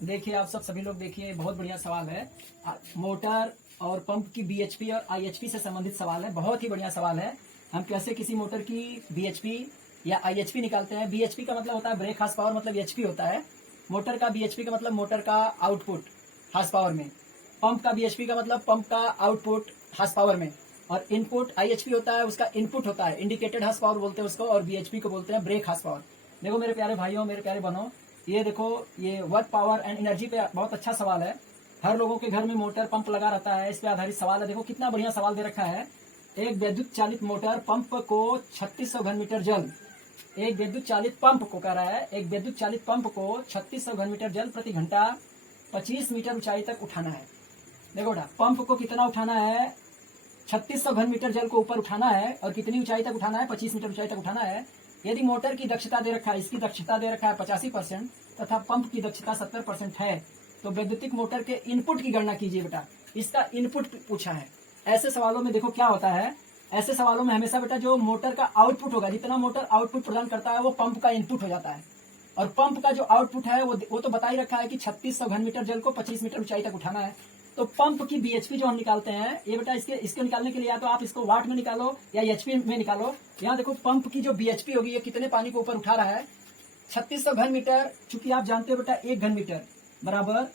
देखिए आप सभी लोग देखिए, बहुत बढ़िया सवाल है। मोटर और पंप की बीएचपी और आईएचपी से संबंधित सवाल है, बहुत ही बढ़िया सवाल है। हम कैसे किसी मोटर की बीएचपी या आईएचपी निकालते हैं। बीएचपी का मतलब होता है ब्रेक हार्स पावर, मतलब एचपी होता है। मोटर का बीएचपी का मतलब मोटर का आउटपुट हार्स पावर में। पंप का बीएचपी का मतलब पंप का आउटपुट हार्स पावर में। और इनपुट आईएचपी होता है, उसका इनपुट होता है, इंडिकेटेड हार्स पावर बोलते हैं उसको। और बीएचपी को बोलते हैं ब्रेक हार्स पावर। देखो मेरे प्यारे भाइयों, मेरे प्यारे बहनों, ये देखो, ये वर्क पावर एंड एनर्जी पे बहुत अच्छा सवाल है। हर लोगों के घर में मोटर पंप लगा रहता है, इस पे आधारित सवाल है। देखो कितना बढ़िया सवाल दे रखा है। एक विद्युत चालित मोटर पंप को 3600 घन मीटर जल, एक विद्युत चालित पंप को कह रहा है, एक विद्युत चालित पंप को 3600 घन मीटर जल प्रति घंटा 25 मीटर ऊंचाई तक उठाना है। देखो बेटा, पंप को कितना उठाना है? 3600 घन मीटर जल को ऊपर उठाना है। और कितनी ऊंचाई तक उठाना है? 25 मीटर ऊंचाई तक उठाना है। यदि मोटर की दक्षता दे रखा है, इसकी दक्षता दे रखा है 85% तथा पंप की दक्षता 70% है, तो वैद्युतिक मोटर के इनपुट की गणना कीजिए बेटा। इसका इनपुट पूछा है। ऐसे सवालों में देखो क्या होता है, ऐसे सवालों में हमेशा बेटा जो मोटर का आउटपुट होगा, जितना मोटर आउटपुट प्रदान करता है वो पंप का इनपुट हो जाता है। और पंप का जो आउटपुट है वो तो बता ही रखा है कि 3600 घन मीटर जल को 25 मीटर ऊंचाई तक उठाना है। तो पंप की बीएचपी जो हम निकालते हैं, ये बेटा इसके निकालने के लिए या तो आप इसको वाट में निकालो या एचपी में निकालो। यहाँ देखो पंप की जो बीएचपी होगी, ये कितने पानी को ऊपर उठा रहा है? 3600 घन मीटर। चूंकि आप जानते हो बेटा, एक घन मीटर बराबर,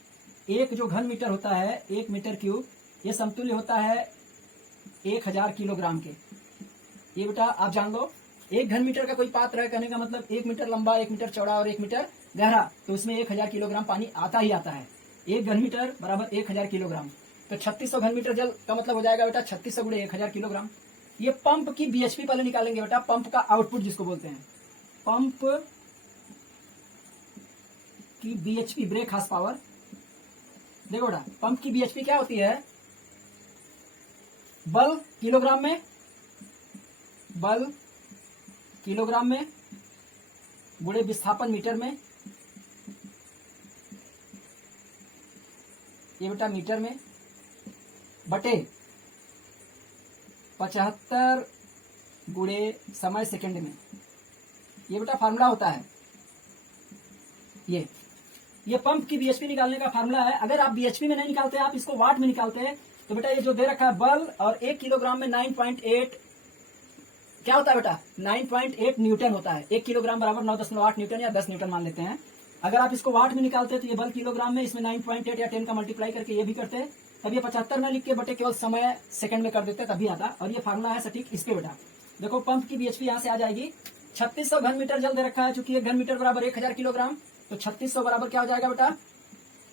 एक जो घन मीटर होता है, एक मीटर क्यूब, ये समतुल्य होता है 1000 किलोग्राम के। ये बेटा आप जान लो, एक घन मीटर का कोई पात्र है, कहने का मतलब 1 मीटर लंबा, 1 मीटर चौड़ा और 1 मीटर गहरा, तो उसमें 1000 किलोग्राम पानी आता ही आता है। एक घन मीटर बराबर 1000 किलोग्राम। तो 3600 घन मीटर जल का मतलब हो जाएगा बेटा 3600 गुणे 1000 किलोग्राम। ये पंप की बीएचपी पहले निकालेंगे बेटा, पंप का आउटपुट जिसको बोलते हैं। पंप की बीएचपी ब्रेक हार्स पावर। देखो बेटा, पंप की बीएचपी क्या होती है? बल किलोग्राम में, बल किलोग्राम में गुणे विस्थापन मीटर में, ये बेटा मीटर में, बटे 75 गुणे समय सेकंड में। ये बेटा फार्मूला होता है। ये पंप की बीएचपी निकालने का फार्मूला है। अगर आप बीएचपी में नहीं निकालते, आप इसको वाट में निकालते हैं, तो बेटा ये जो दे रखा है बल, और 1 किलोग्राम में 9.8 क्या होता है बेटा? 9.8 न्यूटन होता है। 1 किलोग्राम बराबर 9.8 न्यूटन या 10 न्यूटन मान लेते हैं। अगर आप इसको वाट में निकालते तो ये बल किलोग्राम में, इसमें 9.8 या 10 का मल्टीप्लाई करके ये भी करते, तब ये 75 में लिख के बटे केवल समय सेकंड में कर देते, तभी आता। और ये फार्मूला है सटीक इस पे बेटा। देखो पंप की बीएचपी यहाँ से आ जाएगी। 3600 घन मीटर जल दे रखा है, चूंकि 1 घन मीटर बराबर 1000 किलोग्राम, तो 3600 बराबर क्या हो जाएगा बेटा?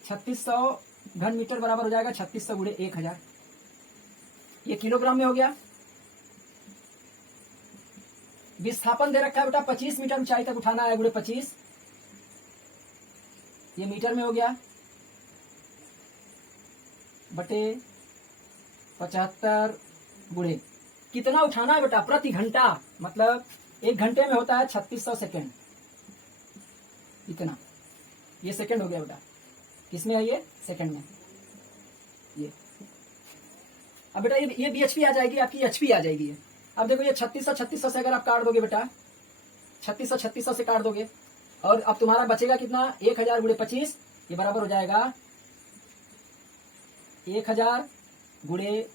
3600 घन मीटर बराबर हो जाएगा 3600 गुणे 1000। ये किलोग्राम में हो गया। विस्थापन दे रखा है बेटा 25 मीटर ऊंचाई तक उठाना है, गुणे 25, ये मीटर में हो गया, बटे 75 गुणे कितना उठाना है बेटा? प्रति घंटा, मतलब 1 घंटे में होता है 3600 सेकेंड, इतना। ये सेकंड हो गया बेटा। किसमें है ये? सेकंड में। ये अब बेटा ये बीएचपी आ जाएगी, आपकी एचपी आ जाएगी ये। अब देखो ये 3600 से अगर आप काट दोगे बेटा, 3600 से काट दोगे, और अब तुम्हारा बचेगा कितना? 1000 गुणे 25, ये बराबर हो जाएगा 1000 गुणे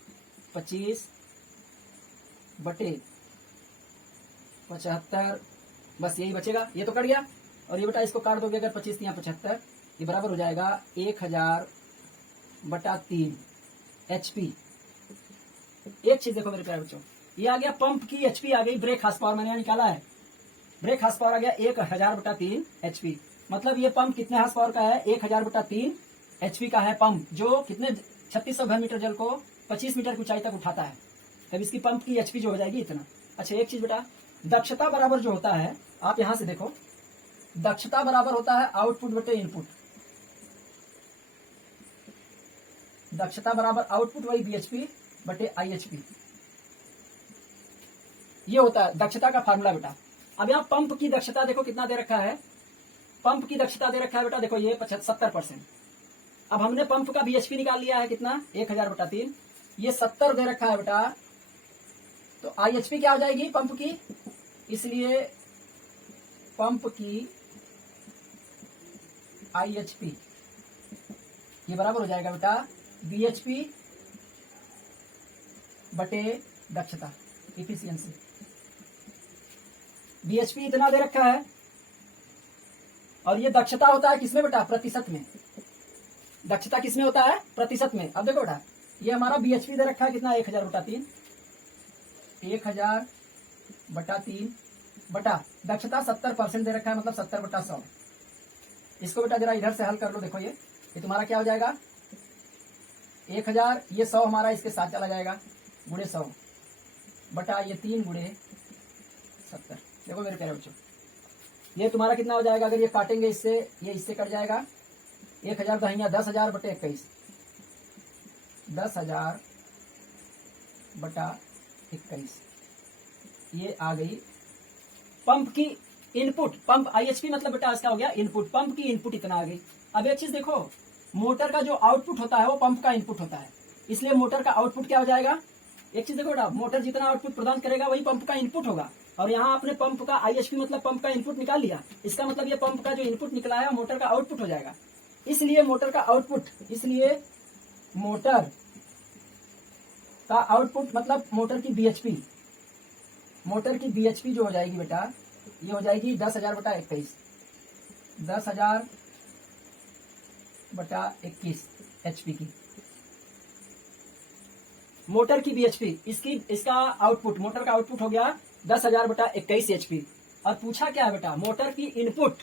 25 बटे 75, बस यही बचेगा। ये तो कट गया। और ये बेटा इसको काट दोगे अगर 25 या 75, ये बराबर हो जाएगा 1000 बटा 3 एचपी। एक चीज देखो मेरे प्यारे बच्चों, ये आ गया पंप की एचपी आ गई, ब्रेक हार्स पावर मैंने यहाँ निकाला है। ब्रेक हार्स पावर आ गया 1000 बटा 3 एचपी। मतलब ये पंप कितने हार्स पावर का है? 1000 बटा 3 एचपी का है पंप, जो कितने 3600 घन मीटर जल को 25 मीटर की ऊंचाई तक उठाता है। तब इसकी पंप की एचपी जो हो जाएगी इतना। अच्छा एक चीज बेटा, दक्षता बराबर जो होता है, आप यहां से देखो, दक्षता बराबर होता है आउटपुट बटे इनपुट। दक्षता बराबर आउटपुट वही बीएचपी बटे आईएचपी, ये होता है दक्षता का फार्मूला बेटा। अब यहाँ पंप की दक्षता देखो कितना दे रखा है। पंप की दक्षता दे रखा है बेटा, देखो ये 70%। अब हमने पंप का बीएचपी निकाल लिया है कितना? 1000 बटा 3, ये 70 दे रखा है बेटा। तो आईएचपी क्या हो जाएगी पंप की? इसलिए पंप की आईएचपी ये बराबर हो जाएगा बेटा बीएचपी बटे दक्षता, इफिशियंसी। बीएचपी इतना दे रखा है और ये दक्षता होता है किसमें बेटा, प्रतिशत में। दक्षता किसमें होता है, प्रतिशत में। अब देखो बेटा ये हमारा बीएचपी दे रखा है कितना, 1000/3, 1000/3 बटा दक्षता 70% दे रखा है, मतलब 70/100। इसको बेटा जरा इधर से हल कर लो। देखो ये तुम्हारा क्या हो जाएगा, 1000, ये 100 हमारा इसके साथ चला जाएगा, गुणे 100 बटा ये 3 गुणे 70। देखो मेरे प्यारे बच्चों ये तुम्हारा कितना हो जाएगा, अगर ये काटेंगे इससे, ये इससे कट जाएगा, 1000 दहिया 10,000/21, 10,000/21। ये आ गई पंप की इनपुट। पंप आईएचपी मतलब बेटा इसका हो गया इनपुट, पंप की इनपुट इतना आ गई। अब एक चीज देखो, मोटर का जो आउटपुट होता है वो पंप का इनपुट होता है, इसलिए मोटर का आउटपुट क्या हो जाएगा। एक चीज देखो बेटा, मोटर जितना आउटपुट प्रदान करेगा वही पंप का इनपुट होगा। और यहाँ आपने पंप का आईएचपी मतलब पंप का इनपुट निकाल लिया, इसका मतलब ये पंप का जो इनपुट निकला है मोटर का आउटपुट हो जाएगा। इसलिए मोटर का आउटपुट, इसलिए मोटर का आउटपुट मतलब मोटर की बीएचपी, मोटर की बीएचपी जो हो जाएगी बेटा, ये हो जाएगी 10,000/21, 10,000/21 एचपी की मोटर की बीएचपी। इसका आउटपुट, मोटर का आउटपुट हो गया 10,000/21 एचपी। और पूछा क्या है बेटा, मोटर की इनपुट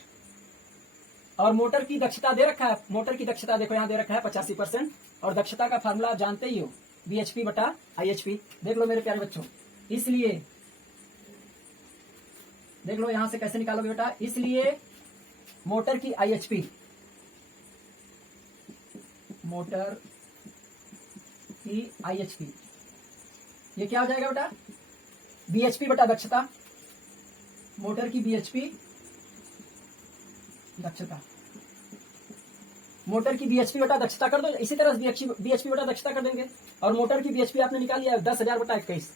और मोटर की दक्षता दे रखा है। मोटर की दक्षता देखो यहाँ दे रखा है 85%, और दक्षता का फार्मूला आप जानते ही हो, बीएचपी बटा आईएचपी। देख लो मेरे प्यारे बच्चों, इसलिए देख लो यहां से कैसे निकालोगे बेटा। इसलिए मोटर की आईएचपी, मोटर की आईएचपी, ये क्या हो जाएगा बेटा, बीएचपी बटा दक्षता, मोटर की बीएचपी दक्षता, मोटर की बीएचपी बटा दक्षता कर दो। इसी तरह बीएचपी बटा दक्षता कर देंगे। और मोटर की बीएचपी आपने निकाल लिया 10,000/21,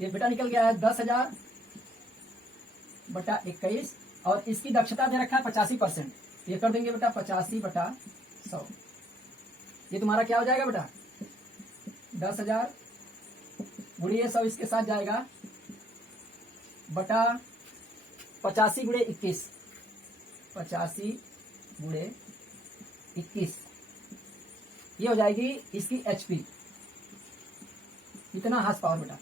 ये बेटा निकल गया है 10,000/21, और इसकी दक्षता दे रखा है 85%, ये कर देंगे बेटा 85/100। ये तुम्हारा क्या हो जाएगा बेटा, 10,000 गुणिये 100 इसके साथ जाएगा बटा 85/21, 85/21, ये हो जाएगी इसकी एचपी, इतना हार्स पावर बेटा।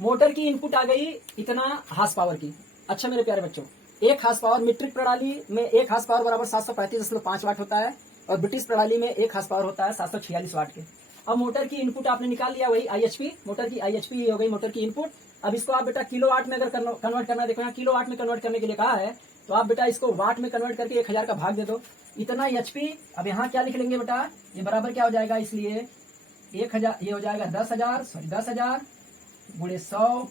मोटर की इनपुट आ गई इतना हार्स पावर की। अच्छा मेरे प्यारे बच्चों, 1 हार्स पावर मीट्रिक प्रणाली में 1 हार्स पावर बराबर 735.5 वाट होता है, और ब्रिटिश प्रणाली में 1 हार्स पावर होता है 746 वाट के। अब मोटर की इनपुट आपने निकाल लिया, वही आईएचपी, मोटर की आईएचपी ये हो गई मोटर की इनपुट। अब इसको आप बेटा किलोवाट में अगर कन्वर्ट करना, देखो यहाँ किलोवाट में कन्वर्ट करने के लिए कहा है, तो आप बेटा इसको वाट में कन्वर्ट करके 1000 का भाग दे दो, इतना एचपी। अब यहाँ क्या लिख लेंगे बेटा, ये बराबर क्या हो जाएगा, इसलिए 1000, ये हो जाएगा 10,000 गुणे 100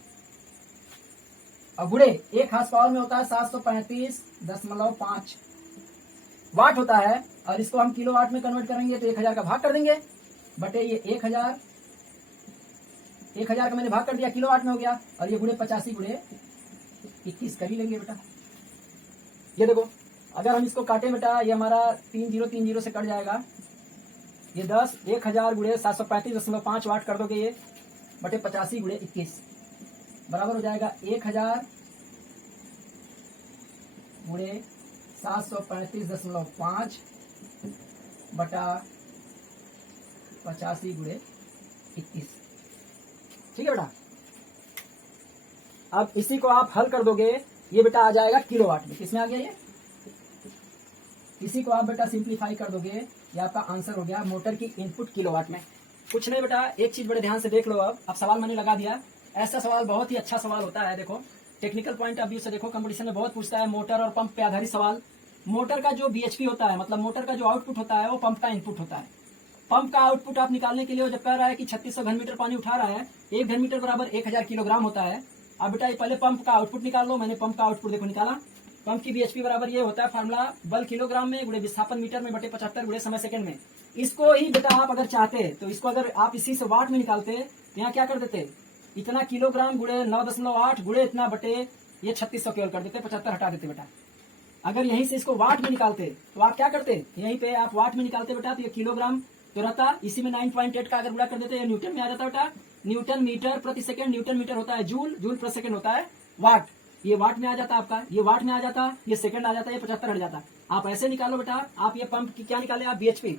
और गुणे 1 हार्स पावर में होता है 735.5 वाट होता है, और इसको हम किलो वाट में कन्वर्ट करेंगे तो 1000 का भाग कर देंगे बटे ये 1000 का मैंने भाग कर दिया, किलो वाट में हो गया, और ये गुणे 85/21 कर ही लेंगे बेटा। ये देखो अगर हम इसको काटे बेटा, ये हमारा 3030 से कट जाएगा, ये 10,000 गुणे 735.5 वाट कर दोगे ये बटे 85/21 बराबर हो जाएगा 1000 गुणे 735.5 बटा 85/21। ठीक है बेटा। अब इसी को आप हल कर दोगे, ये बेटा आ जाएगा किलोवाट में। किसमें आ गया ये, इसी को आप बेटा सिंप्लीफाई कर दोगे, ये आपका आंसर हो गया मोटर की इनपुट किलोवाट में। कुछ नहीं बेटा, एक चीज बड़े ध्यान से देख लो। अब सवाल मैंने लगा दिया, ऐसा सवाल बहुत ही अच्छा सवाल होता है। देखो टेक्निकल पॉइंट ऑफ व्यू से देखो, कंपटीशन में बहुत पूछता है मोटर और पंप पे आधारित सवाल। मोटर का जो बीएचपी होता है, मतलब मोटर का जो आउटपुट होता है, वो पंप का इनपुट होता है। पंप का आउटपुट आप निकालने के लिए जब कह रहा है कि 3600 घन मीटर पानी उठा रहा है, 1 घन मीटर बराबर 1000 किलोग्राम होता है। अब बेटा ये पहले पंप का आउटपुट निकाल लो। मैंने पंप का आउटपुट देखो निकाला। पंप की बीएचपी बराबर ये होता है फार्मूला, बल किलोग्राम में गुणे विस्थापन मीटर में बटे 75 गुणे समय सेकंड में। इसको ही बेटा आप अगर चाहते तो इसको अगर आप इसी से वाट में निकालते तो यहाँ क्या कर देते, इतना किलोग्राम गुणे 9.8 गुणे इतना बटे ये 3600 केवल कर देते, 75 हटा देते बेटा। अगर यहीं से इसको वाट में निकालते तो आप क्या करते, यहीं पे आप वाट में निकालते बेटा, तो ये किलोग्राम तो रहता, इसी में 9.8 का अगर गुणा कर देते न्यूटन में आ जाता बेटा। न्यूटन मीटर प्रति सेकंड, न्यूटन मीटर होता है जूल, जूल प्रति सेकंड होता है वाट, ये वाट में आ जाता आपका, ये वाट में आ जाता, ये सेकंड आ जाता, ये 75 हट जाता। आप ऐसे निकालो बेटा, आप ये पंप की क्या निकाले आप, बीएचपी,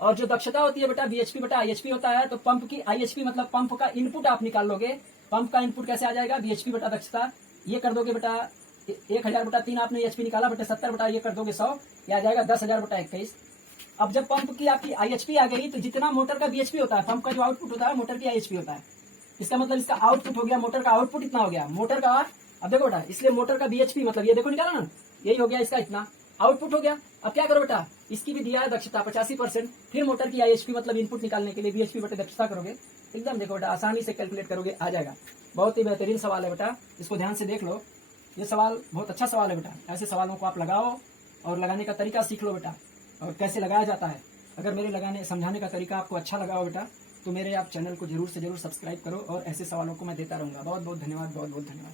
और जो दक्षता होती है बेटा बीएचपी बेटा आईएचपी होता है, तो पंप की आईएचपी मतलब पंप का इनपुट आप निकाल लोगे। पंप का इनपुट कैसे आ जाएगा, बीएचपी बेटा दक्षता, ये कर दोगे बेटा 1000 बटा 3 आपने एचपी निकाला बेटा 70 बटा ये कर दोगे 100, ये आ जाएगा 10,000 बटा 21। अब जब पंप की आपकी आईएचपी आ गई, तो जितना मोटर का बीएचपी होता है, पंप का जो आउटपुट होता है मोटर की आईएचपी होता है, इसका मतलब इसका आउटपुट हो गया, मोटर का आउटपुट इतना हो गया, मोटर का, अब देखो बेटा, इसलिए मोटर का बीएचपी मतलब ये देखो निकाला ना, यही हो गया इसका इतना आउटपुट हो गया। अब क्या करो बेटा, इसकी भी दिया है दक्षता 85%, फिर मोटर की आईएचपी मतलब इनपुट निकालने के लिए बीएचपी बटे दक्षता करोगे, एकदम देखो बेटा आसानी से कैलकुलेट करोगे, आ जाएगा। बहुत ही बेहतरीन सवाल है बेटा, इसको ध्यान से देख लो, ये सवाल बहुत अच्छा सवाल है बेटा। ऐसे सवालों को आप लगाओ और लगाने का तरीका सीख लो बेटा, और कैसे लगाया जाता है। अगर मेरे लगाने समझाने का तरीका आपको अच्छा लगा हो बेटा, तो मेरे आप चैनल को जरूर से जरूर सब्सक्राइब करो, और ऐसे सवालों को मैं देता रहूंगा। बहुत बहुत धन्यवाद, बहुत बहुत धन्यवाद।